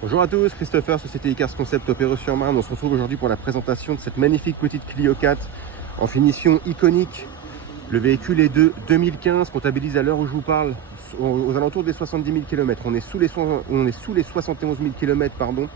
Bonjour à tous, Christopher, Société Icars Concept Opéra-sur-Marne. On se retrouve aujourd'hui pour la présentation de cette magnifique petite Clio 4 en finition iconique. Le véhicule est de 2015, comptabilise à l'heure où je vous parle aux alentours des 70 000 km. On est sous les 71 000 km, pardon.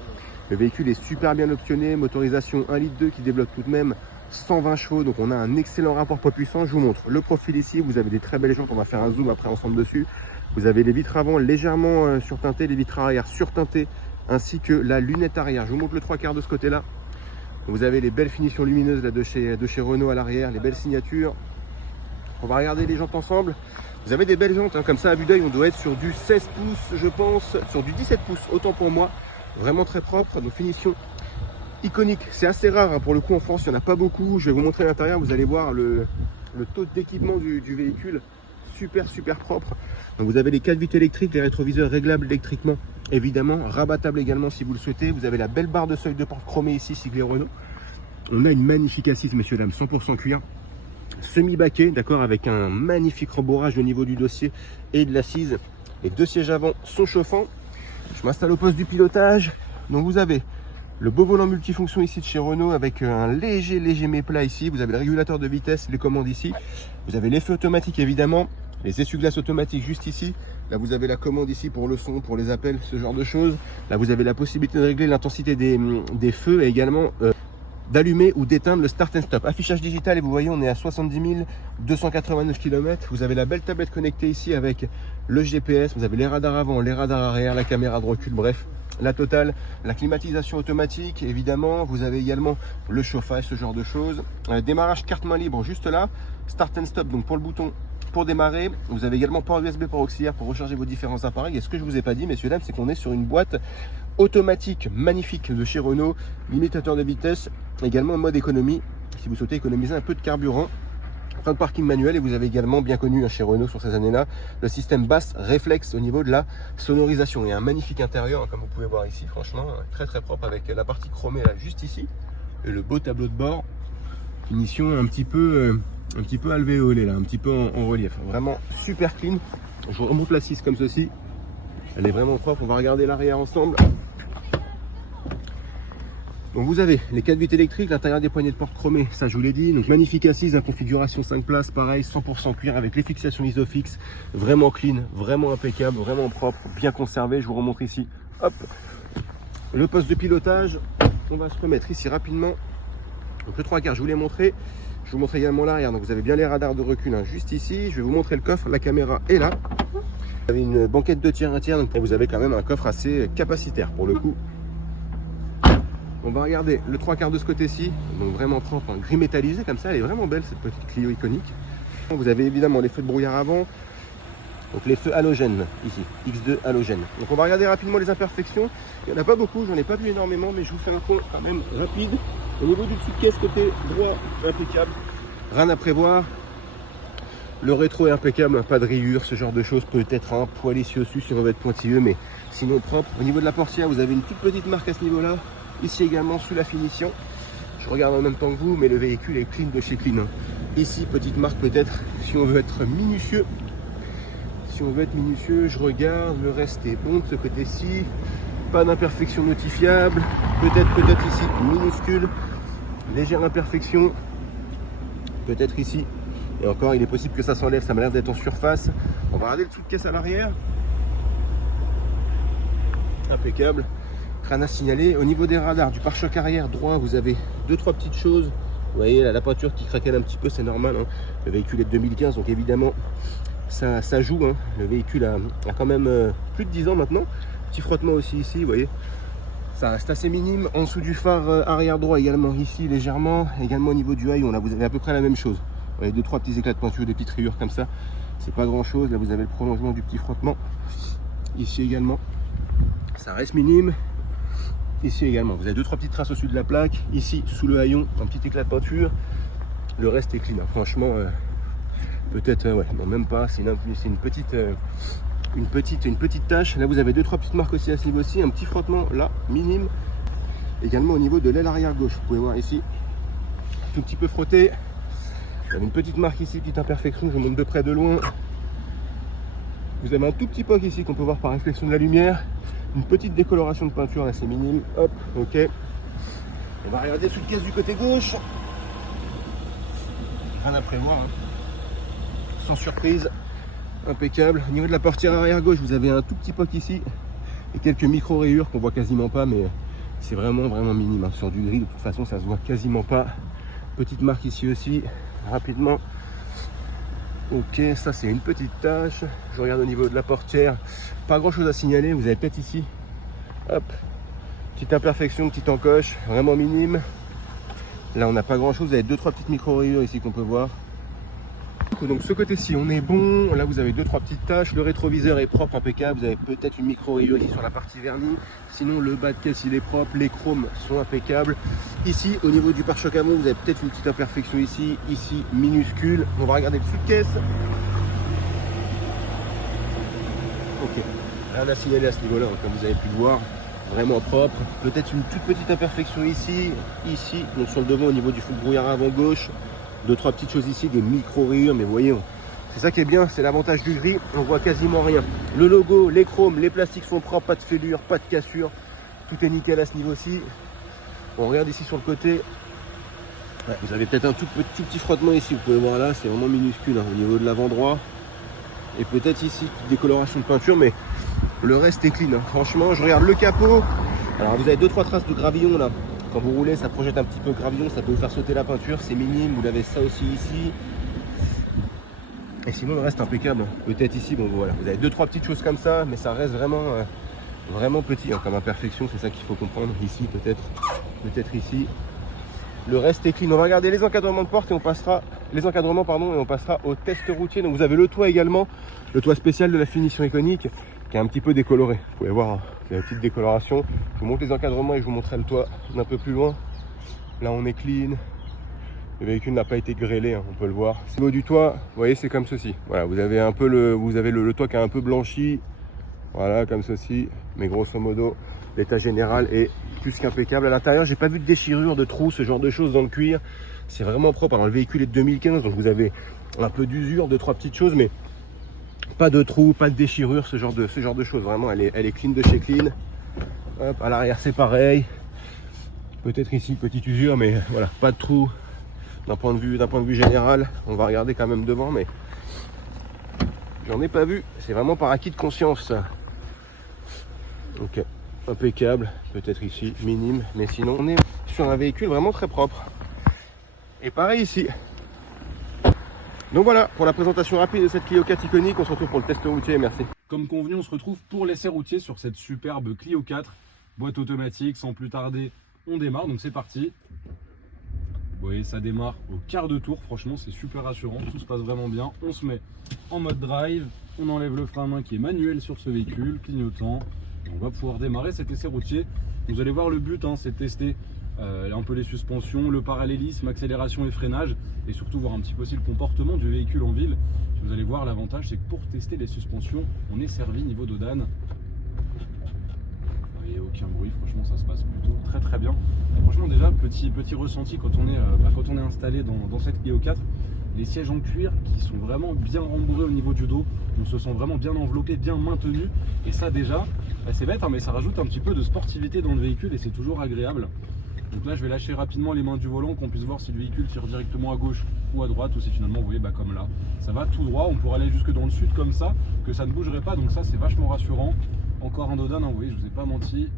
Le véhicule est super bien optionné, motorisation 1,2 litre qui développe tout de même 120 chevaux, donc on a un excellent rapport poids-puissance. Je vous montre le profil ici, vous avez des très belles jantes, on va faire un zoom après ensemble dessus. Vous avez les vitres avant légèrement surteintées, les vitres arrière surteintées, ainsi que la lunette arrière. Je vous montre le 3/4 de ce côté-là. Vous avez les belles finitions lumineuses là, de chez Renault à l'arrière, les belles signatures. On va regarder les jantes ensemble. Vous avez des belles jantes, hein, comme ça à vue d'œil, on doit être sur du 16 pouces, je pense, sur du 17 pouces, autant pour moi. Vraiment très propre, donc finition iconique. C'est assez rare, hein, pour le coup en France, il n'y en a pas beaucoup. Je vais vous montrer l'intérieur, vous allez voir le taux d'équipement du véhicule. Super propre. Donc vous avez les 4 vitres électriques, les rétroviseurs réglables électriquement, évidemment, rabattables également si vous le souhaitez. Vous avez la belle barre de seuil de porte chromée ici, siglée Renault. On a une magnifique assise, messieurs dames, 100% cuir, semi-baquet, d'accord, avec un magnifique rembourrage au niveau du dossier et de l'assise. Les deux sièges avant sont chauffants. Je m'installe au poste du pilotage. Donc vous avez le beau volant multifonction ici de chez Renault avec un léger méplat ici. Vous avez le régulateur de vitesse, les commandes ici. Vous avez l'effet automatique évidemment, les essuie-glaces automatiques juste ici. Là vous avez la commande ici pour le son, pour les appels, ce genre de choses. Là vous avez la possibilité de régler l'intensité des feux et également d'allumer ou d'éteindre le start and stop. Affichage digital et vous voyez on est à 70 289 km. Vous avez la belle tablette connectée ici avec le GPS. Vous avez les radars avant, les radars arrière, la caméra de recul, bref. La totale, la climatisation automatique évidemment, vous avez également le chauffage, ce genre de choses. Démarrage carte main libre juste là, start and stop donc pour le bouton pour démarrer. Vous avez également port USB, port auxiliaire pour recharger vos différents appareils. Et ce que je vous ai pas dit messieurs dames, c'est qu'on est sur une boîte automatique magnifique de chez Renault, limitateur de vitesse, également en mode économie si vous souhaitez économiser un peu de carburant. Frein de parking manuel et vous avez également bien connu chez Renault sur ces années-là le système basse réflexe au niveau de la sonorisation. Il y a un magnifique intérieur comme vous pouvez voir ici, franchement très propre avec la partie chromée là juste ici et le beau tableau de bord, finition un petit peu alvéolée là, un petit peu en relief, vraiment super clean. Je vous remonte l'assise comme ceci, elle est vraiment propre. On va regarder l'arrière ensemble. Donc vous avez les 4 vitres électriques, l'intérieur des poignées de porte chromées, ça je vous l'ai dit. Donc magnifique assise, configuration 5 places, pareil, 100% cuir avec les fixations ISOFIX, vraiment clean, vraiment impeccable, vraiment propre, bien conservé. Je vous remontre ici, hop, le poste de pilotage. On va se remettre ici rapidement. Donc le 3/4, je vous l'ai montré. Je vous montre également l'arrière, donc vous avez bien les radars de recul hein, juste ici. Je vais vous montrer le coffre, la caméra est là. Vous avez une banquette de tiers 1 tiers, donc vous avez quand même un coffre assez capacitaire pour le coup. On va regarder le 3/4 de ce côté-ci, donc vraiment propre, hein, gris métallisé comme ça, elle est vraiment belle cette petite Clio iconique. Vous avez évidemment les feux de brouillard avant, donc les feux halogènes ici, X2 halogène. Donc on va regarder rapidement les imperfections, il n'y en a pas beaucoup, j'en ai pas vu énormément, mais je vous fais un point quand même rapide. Au niveau du dessus de caisse côté droit, impeccable, rien à prévoir. Le rétro est impeccable, pas de rayures, ce genre de choses, peut-être un poil ici au-dessus si on veut être pointilleux, mais sinon propre. Au niveau de la portière, vous avez une toute petite marque à ce niveau-là. Ici également sous la finition, je regarde en même temps que vous, mais le véhicule est clean de chez clean. Ici, petite marque peut-être, si on veut être minutieux. Si on veut être minutieux, je regarde, le reste est bon de ce côté-ci. Pas d'imperfection notifiable, peut-être ici, minuscule. Légère imperfection, peut-être ici. Et encore, il est possible que ça s'enlève, ça m'a l'air d'être en surface. On va regarder le dessous de caisse à l'arrière. Impeccable. Rien à signaler. Au niveau des radars du pare-choc arrière droit, vous avez 2-3 petites choses. Vous voyez la peinture qui craquelle un petit peu, c'est normal hein. Le véhicule est de 2015, donc évidemment ça joue hein. Le véhicule a quand même plus de 10 ans maintenant. Petit frottement aussi ici, vous voyez, ça reste assez minime. En dessous du phare arrière droit également ici légèrement, également au niveau du haillon là vous avez à peu près la même chose. Vous voyez 2-3 petits éclats de peinture, des petites rayures comme ça, c'est pas grand chose. Là vous avez le prolongement du petit frottement ici également, ça reste minime. Ici également, vous avez 2-3 petites traces au-dessus de la plaque. Ici, sous le haillon, un petit éclat de peinture. Le reste est clean. Hein. Franchement, peut-être, ouais, non, même pas. C'est une petite tache. Là, vous avez 2-3 petites marques aussi à ce niveau-ci. Un petit frottement là, minime. Également au niveau de l'aile arrière gauche. Vous pouvez voir ici, tout petit peu frotté. Vous avez une petite marque ici, petite imperfection. Je vous montre de près, de loin. Vous avez un tout petit poc ici qu'on peut voir par réflexion de la lumière. Une petite décoloration de peinture assez minime. Hop, ok. On va regarder sous le caisse du côté gauche. Rien à prévoir, hein. Sans surprise, impeccable. Au niveau de la portière arrière gauche, vous avez un tout petit poc ici et quelques micro rayures qu'on voit quasiment pas, mais c'est vraiment minime, hein. Sur du gris, de toute façon, ça se voit quasiment pas. Petite marque ici aussi, rapidement. Ok, ça c'est une petite tache. Je regarde au niveau de la portière, pas grand chose à signaler. Vous avez peut-être ici, hop, petite imperfection, petite encoche, vraiment minime. Là on n'a pas grand chose, vous avez 2-3 petites micro rayures ici qu'on peut voir. Donc ce côté-ci on est bon, là vous avez 2-3 petites taches, le rétroviseur est propre, impeccable, vous avez peut-être une micro rayure ici sur la partie vernis, sinon le bas de caisse il est propre, les chromes sont impeccables. Ici au niveau du pare-choc avant, vous avez peut-être une petite imperfection ici, minuscule. On va regarder le dessous de caisse. Ok, rien à signaler à ce niveau-là, comme vous avez pu le voir, vraiment propre. Peut-être une toute petite imperfection ici, donc sur le devant au niveau du fond de brouillard avant gauche. 2-3 petites choses ici, des micro rayures, mais voyez, c'est ça qui est bien, c'est l'avantage du gris, on voit quasiment rien. Le logo, les chromes, les plastiques sont propres, pas de fêlure, pas de cassure, tout est nickel à ce niveau-ci. On regarde ici sur le côté, ouais, vous avez peut-être un tout petit frottement ici, vous pouvez voir là, c'est vraiment minuscule, hein, au niveau de l'avant droit. Et peut-être ici, petite décoloration de peinture, mais le reste est clean, hein. Franchement, je regarde le capot, alors vous avez 2-3 traces de gravillon là. Quand vous roulez, ça projette un petit peu le gravillon, ça peut vous faire sauter la peinture, c'est minime, vous avez ça aussi ici. Et sinon le reste impeccable. Peut-être ici, bon voilà, vous avez 2-3 petites choses comme ça, mais ça reste vraiment petit, hein, comme imperfection, c'est ça qu'il faut comprendre. Ici peut-être ici. Le reste est clean. On va regarder les encadrements de porte et on passera au test routier. Donc vous avez le toit également, le toit spécial de la finition iconique, qui est un petit peu décoloré. Vous pouvez voir, hein, il y a une petite décoloration. Je vous montre les encadrements et je vous montrerai le toit d'un peu plus loin. Là on est clean. Le véhicule n'a pas été grêlé, hein, on peut le voir. Au niveau du toit, vous voyez, c'est comme ceci. Voilà, vous avez un peu le toit qui est un peu blanchi. Voilà, comme ceci. Mais grosso modo, l'état général est plus qu'impeccable. À l'intérieur, j'ai pas vu de déchirure, de trous, ce genre de choses dans le cuir. C'est vraiment propre. Alors le véhicule est de 2015, donc vous avez un peu d'usure, 2-3 petites choses, mais pas de trous, pas de déchirure, ce genre de choses. Vraiment, elle est clean de chez clean. Hop, à l'arrière, c'est pareil. Peut-être ici, petite usure, mais voilà, pas de trous. D'un point de vue général, on va regarder quand même devant, mais j'en ai pas vu. C'est vraiment par acquis de conscience, ça. Ok, impeccable. Peut-être ici, minime, mais sinon, on est sur un véhicule vraiment très propre. Et pareil ici. Donc voilà, pour la présentation rapide de cette Clio 4 iconique, on se retrouve pour le test routier, merci. Comme convenu, on se retrouve pour l'essai routier sur cette superbe Clio 4, boîte automatique. Sans plus tarder, on démarre, donc c'est parti. Vous voyez, ça démarre au quart de tour, franchement c'est super rassurant, tout se passe vraiment bien. On se met en mode drive, on enlève le frein à main qui est manuel sur ce véhicule, clignotant, et on va pouvoir démarrer cet essai routier. Vous allez voir, le but, hein, c'est de tester un peu les suspensions, le parallélisme, accélération et freinage, et surtout voir un petit peu aussi le comportement du véhicule en ville. Vous allez voir, l'avantage c'est que pour tester les suspensions, on est servi niveau Dodane. Vous voyez, aucun bruit, franchement ça se passe plutôt très bien. Franchement déjà, petit ressenti quand on est installé dans cette Clio 4, les sièges en cuir qui sont vraiment bien rembourrés au niveau du dos, on se sent vraiment bien enveloppé, bien maintenu, et ça déjà, c'est bête, hein, mais ça rajoute un petit peu de sportivité dans le véhicule et c'est toujours agréable. Donc là je vais lâcher rapidement les mains du volant, qu'on puisse voir si le véhicule tire directement à gauche ou à droite, ou si finalement vous voyez comme là, ça va tout droit. On pourrait aller jusque dans le sud comme ça, que ça ne bougerait pas, donc ça c'est vachement rassurant. Encore un Dodane, hein, vous voyez, je vous ai pas menti.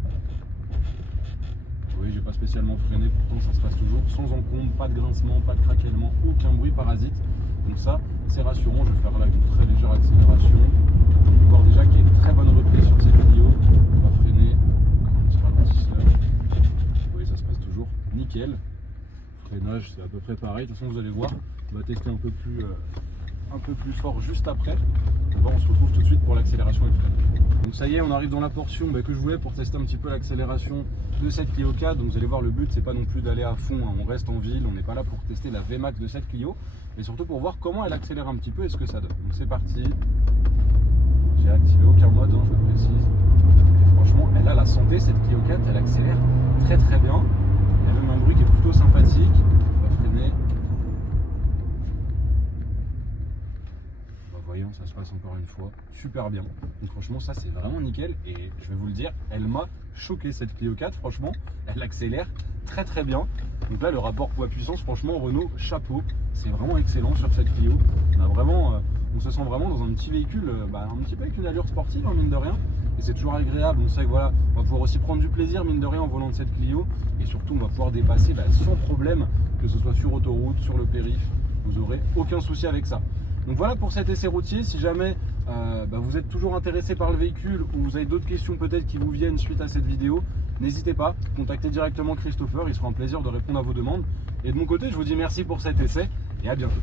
Vous voyez, j'ai pas spécialement freiné, pourtant ça se passe toujours sans encombre, pas de grincement, pas de craquellement, aucun bruit parasite. Donc ça c'est rassurant. Je vais faire là une très légère accélération. On peut voir déjà qu'il y a une très bonne reprise sur cette Clio. On va freiner comme un petit ralentisseur. Vous voyez, ça se passe toujours nickel. Freinage c'est à peu près pareil. De toute façon vous allez voir, on va tester un peu plus fort juste après. On se retrouve tout de suite pour l'accélération et le freinage. Donc ça y est, on arrive dans la portion que je voulais pour tester un petit peu l'accélération de cette Clio 4. Donc vous allez voir, le but c'est pas non plus d'aller à fond, hein. On reste en ville, on n'est pas là pour tester la VMAX de cette Clio, mais surtout pour voir comment elle accélère un petit peu et ce que ça donne. Donc c'est parti. J'ai activé aucun mode, hein, je le précise. Et franchement, elle a la santé cette Clio 4, elle accélère très bien. Il y a même un bruit qui est plutôt sympathique. On va freiner. Voyons, ça se passe encore une fois super bien. Donc franchement ça c'est vraiment nickel et je vais vous le dire, elle m'a choqué cette Clio 4, franchement, elle accélère très bien. Donc là le rapport poids-puissance, franchement Renault, chapeau, c'est vraiment excellent sur cette Clio. On se sent vraiment dans un petit véhicule, un petit peu avec une allure sportive, mine de rien. Et c'est toujours agréable, on sait que voilà, on va pouvoir aussi prendre du plaisir, mine de rien, en volant de cette Clio. Et surtout, on va pouvoir dépasser sans problème, que ce soit sur autoroute, sur le périph', vous n'aurez aucun souci avec ça. Donc voilà pour cet essai routier. Si jamais vous êtes toujours intéressé par le véhicule ou vous avez d'autres questions peut-être qui vous viennent suite à cette vidéo, n'hésitez pas, contactez directement Christopher, il sera un plaisir de répondre à vos demandes. Et de mon côté, je vous dis merci pour cet essai et à bientôt.